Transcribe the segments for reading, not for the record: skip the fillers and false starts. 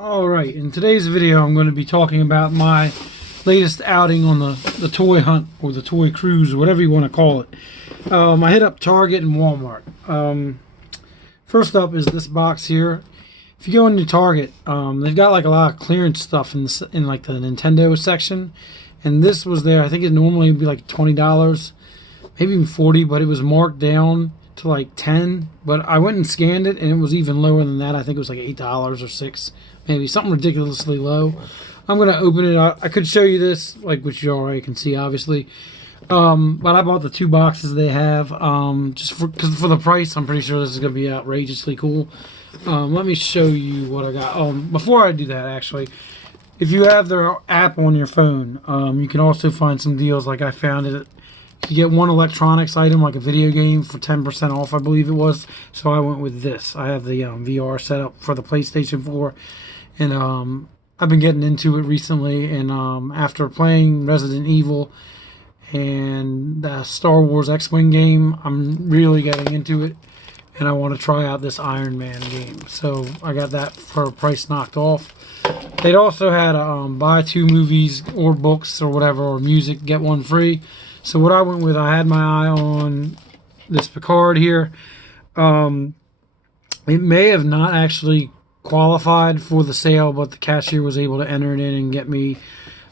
Alright, in today's video I'm going to be talking about my latest outing on the toy hunt, or the toy cruise, or whatever you want to call it. I hit up Target and Walmart. First up is this box here. If you go into Target, they've got like a lot of clearance stuff in like the Nintendo section. And this was there. I think it normally would be like $20, maybe even $40, but it was marked down to like $10. But I went and scanned it and it was even lower than that. I think it was like $8 or $6, maybe something ridiculously low. I'm going to open it up. I could show you this, like, which you already can see, obviously. But I bought the 2 boxes they have, just for the price. I'm pretty sure this is going to be outrageously cool. Let me show you what I got. Before I do that, actually, if you have their app on your phone, you can also find some deals. Like I found it. You get one electronics item, like a video game, for 10% off, I believe it was. So I went with this. I have the VR set up for the PlayStation 4, and I've been getting into it recently. And after playing Resident Evil and the Star Wars X-Wing game, I'm really getting into it, and I want to try out this Iron Man game. So I got that for a price knocked off. They'd also had buy 2 movies or books or whatever, or music, get 1 free. So what I went with, I had my eye on this Picard here. It may have not actually qualified for the sale, but the cashier was able to enter it in and get me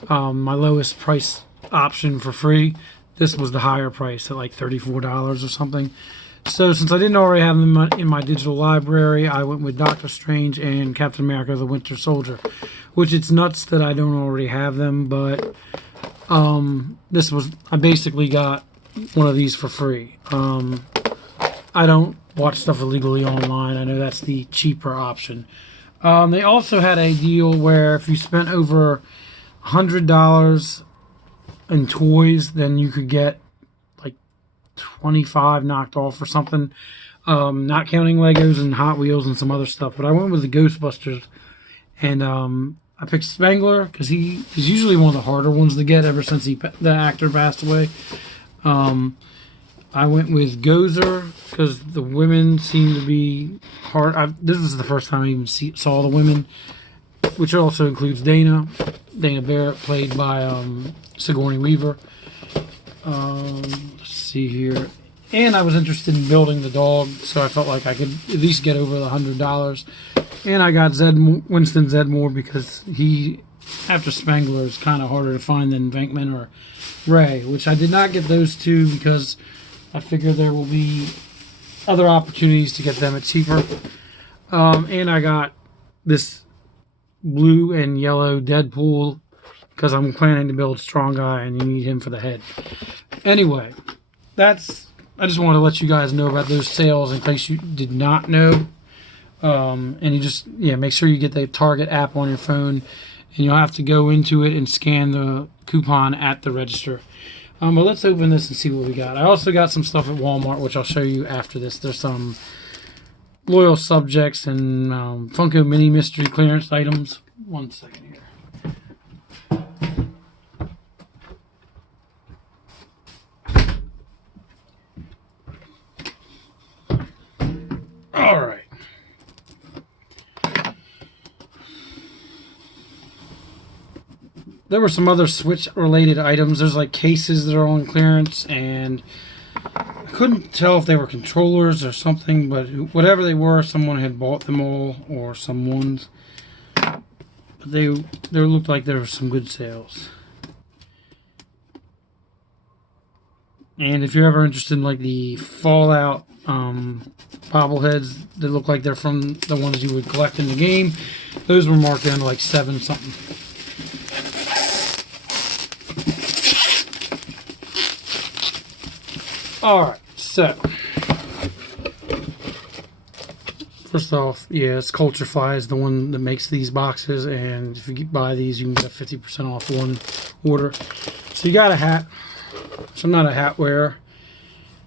my lowest price option for free. This was the higher price at like $34 or something. So since I didn't already have them in my digital library, I went with Doctor Strange and Captain America the Winter Soldier, which it's nuts that I don't already have them, but I basically got one of these for free. I don't watch stuff illegally online. I know that's the cheaper option. They also had a deal where if you spent over $100 in toys, then you could get like 25 knocked off or something. Not counting Legos and Hot Wheels and some other stuff. But I went with the Ghostbusters, and I picked Spengler because he's usually one of the harder ones to get ever since the actor passed away. I went with Gozer because the women seem to be hard. This is the first time I even saw the women, which also includes Dana Barrett, played by Sigourney Weaver. Let's see here. And I was interested in building the dog, so I felt like I could at least get over the $100. And I got Winston Zedmore because he, after Spengler, is kind of harder to find than Venkman or Ray, which I did not get those 2 because I figure there will be other opportunities to get them at cheaper. And I got this blue and yellow Deadpool because I'm planning to build Strong Guy, and you need him for the head. Anyway, I just want to let you guys know about those sales in case you did not know. And you just, make sure you get the Target app on your phone, and you'll have to go into it and scan the coupon at the register. But let's open this and see what we got. I also got some stuff at Walmart, which I'll show you after this. There's some Loyal Subjects and Funko Mini Mystery clearance items. 1 second here. All right. There were some other Switch-related items. There's like cases that are on clearance, and I couldn't tell if they were controllers or something, but whatever they were, someone had bought them all, or someone's. But they looked like there were some good sales. And if you're ever interested in like the Fallout bobbleheads that look like they're from the ones you would collect in the game, those were marked down to like 7 something. Alright, so first off, it's Culture Fly is the one that makes these boxes, and if you buy these, you can get 50% off one order. So you got a hat. So I'm not a hat wearer,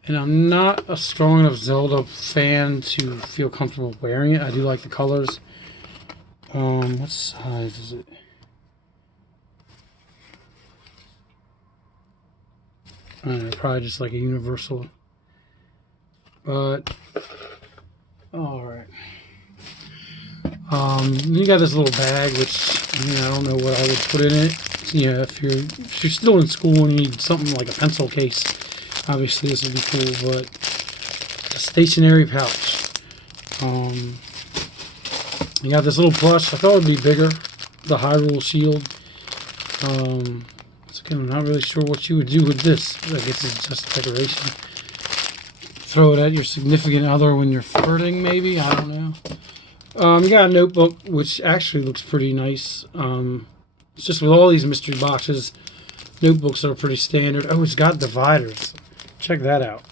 and I'm not a strong enough Zelda fan to feel comfortable wearing it. I do like the colors. What size is it? I don't know, probably just like a universal. But alright. You got this little bag, which I don't know what I would put in it. If you're still in school and you need something like a pencil case, obviously this would be cool. But a stationary pouch. You got this little plush. I thought it would be bigger. The Hyrule Shield. So again, I'm not really sure what you would do with this. I guess it's just decoration. Throw it at your significant other when you're flirting, maybe. I don't know. You got a notebook, which actually looks pretty nice. It's just with all these mystery boxes, notebooks are pretty standard. Oh, it's got dividers. Check that out.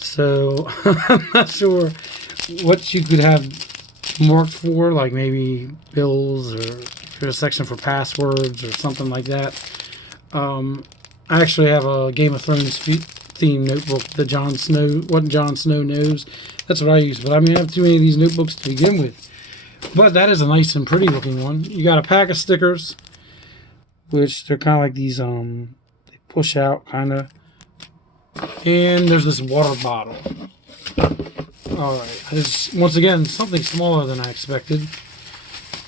So, I'm not sure what you could have marked for, like maybe bills, or there's a section for passwords or something like that. I actually have a Game of Thrones theme notebook, the what Jon Snow knows. That's what I use. But I mean, I have too many of these notebooks to begin with. But that is a nice and pretty looking one. You got a pack of stickers, which they're kind of like these, they push out kind of. And there's this water bottle. Alright, it's once again something smaller than I expected.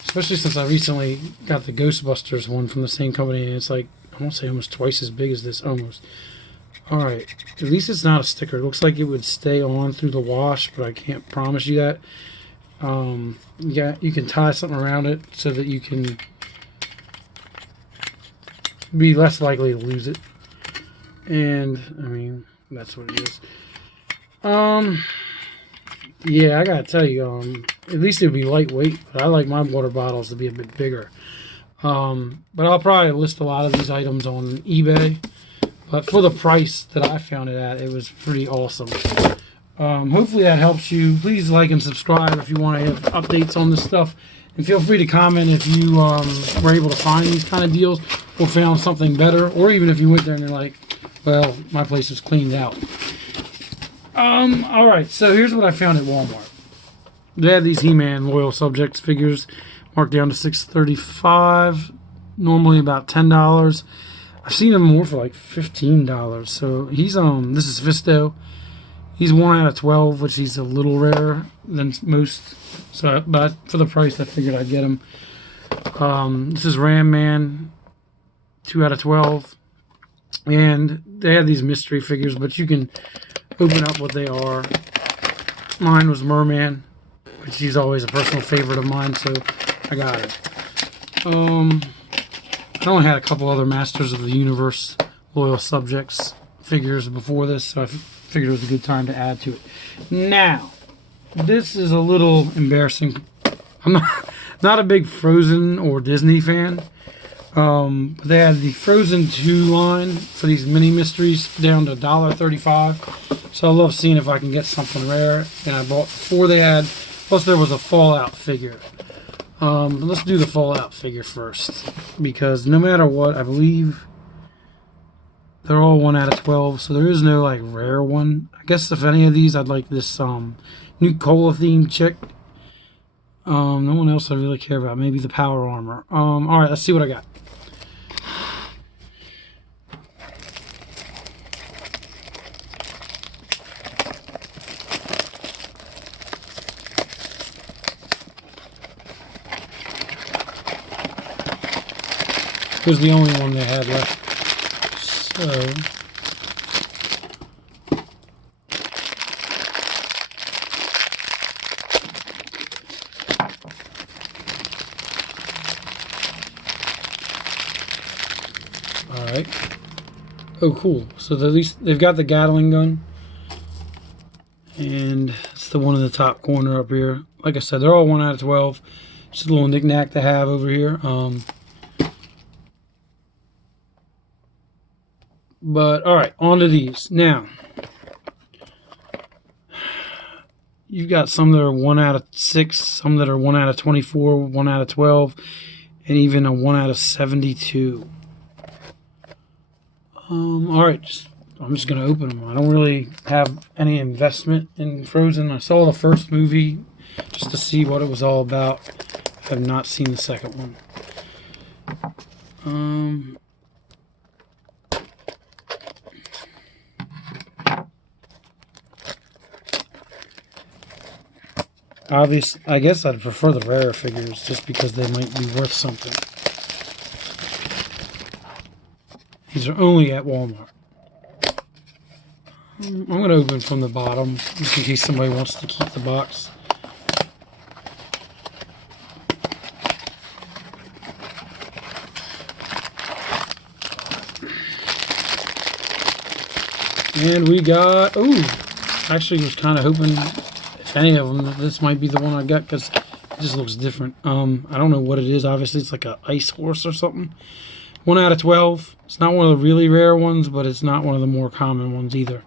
Especially since I recently got the Ghostbusters one from the same company, and it's like, I won't say almost twice as big as this, almost. Alright, at least it's not a sticker. It looks like it would stay on through the wash, but I can't promise you that. Yeah, you can tie something around it so that you can be less likely to lose it. And, I mean, that's what it is. Yeah, I gotta tell you, at least it would be lightweight, but I like my water bottles to be a bit bigger. But I'll probably list a lot of these items on eBay. But for the price that I found it at, it was pretty awesome. Hopefully that helps you. Please like and subscribe if you want to have updates on this stuff. And feel free to comment if you were able to find these kind of deals or found something better. Or even if you went there and you're like, well, my place was cleaned out. Alright, so here's what I found at Walmart. They had these He-Man Loyal Subjects figures marked down to $6.35. Normally about $10. I've seen him more for like $15. So he's this is Fisto. He's 1 out of 12, which he's a little rarer than most. So, but for the price, I figured I'd get him. This is Ram Man, 2 out of 12. And they have these mystery figures, but you can open up what they are. Mine was Merman, which he's always a personal favorite of mine, so I got it. I only had a couple other Masters of the Universe Loyal Subjects figures before this, so I figured it was a good time to add to it. Now, this is a little embarrassing. I'm not a big Frozen or Disney fan. But they had the Frozen 2 line for these mini mysteries down to $1.35. So I love seeing if I can get something rare. And I bought 4 they had. Plus there was a Fallout figure. Let's do the Fallout figure first. Because no matter what, I believe they're all 1 out of 12. So there is no like rare one. I guess if any of these, I'd like this new cola themed chick. No one else I really care about. Maybe the power armor. Alright, let's see what I got. It was the only one they had left. So alright. Oh cool. So at least they've got the Gatling gun. And it's the one in the top corner up here. Like I said, they're all 1 out of 12. Just a little knick-knack to have over here. But, alright, on to these. Now, you've got some that are 1 out of 6, some that are 1 out of 24, 1 out of 12, and even a 1 out of 72. Alright, I'm just going to open them. I don't really have any investment in Frozen. I saw the first movie just to see what it was all about. I have not seen the second one. Obviously, I guess I'd prefer the rarer figures just because they might be worth something. These are only at Walmart. I'm going to open from the bottom just in case somebody wants to keep the box. And we got, ooh, actually was kind of hoping, if any of them, this might be the one I got because it just looks different. I don't know what it is. Obviously, it's like an ice horse or something. 1 out of 12. It's not one of the really rare ones, but it's not one of the more common ones either.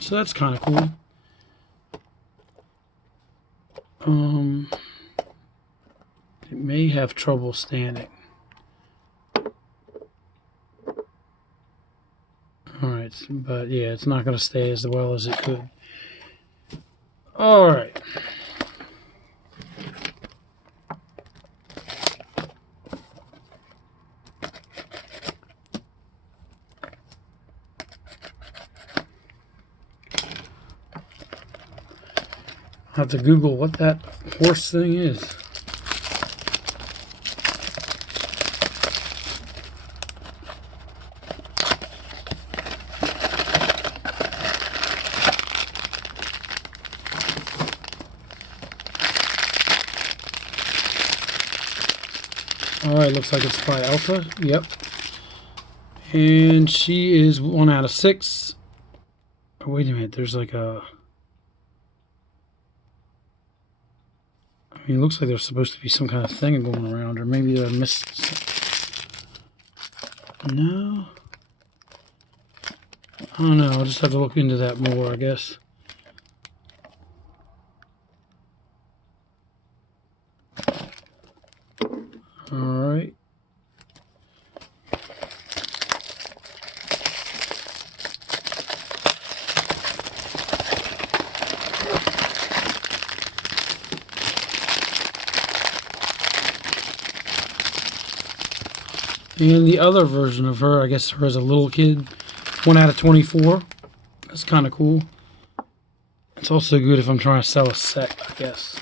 So that's kind of cool. It may have trouble standing. Alright, but yeah, it's not going to stay as well as it could. Alright. I have to Google what that horse thing is. Alright, looks like it's by Alpha. Yep. And she is 1 out of 6. Oh, wait a minute, there's like a... I mean, it looks like there's supposed to be some kind of thing going around, or maybe I missed... No? I don't know, I'll just have to look into that more, I guess. Alright. And the other version of her, I guess her as a little kid, 1 out of 24. That's kind of cool. It's also good if I'm trying to sell a set, I guess.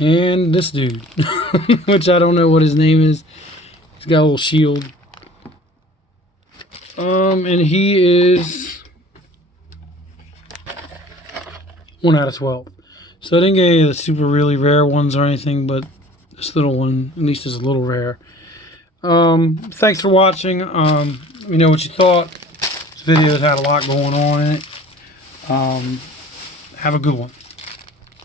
And this dude, which I don't know what his name is. He's got a little shield. And he is 1 out of 12. So I didn't get any of the super really rare ones or anything, but this little one, at least, is a little rare. Thanks for watching. Let me know what you thought. This video has had a lot going on in it. Have a good one.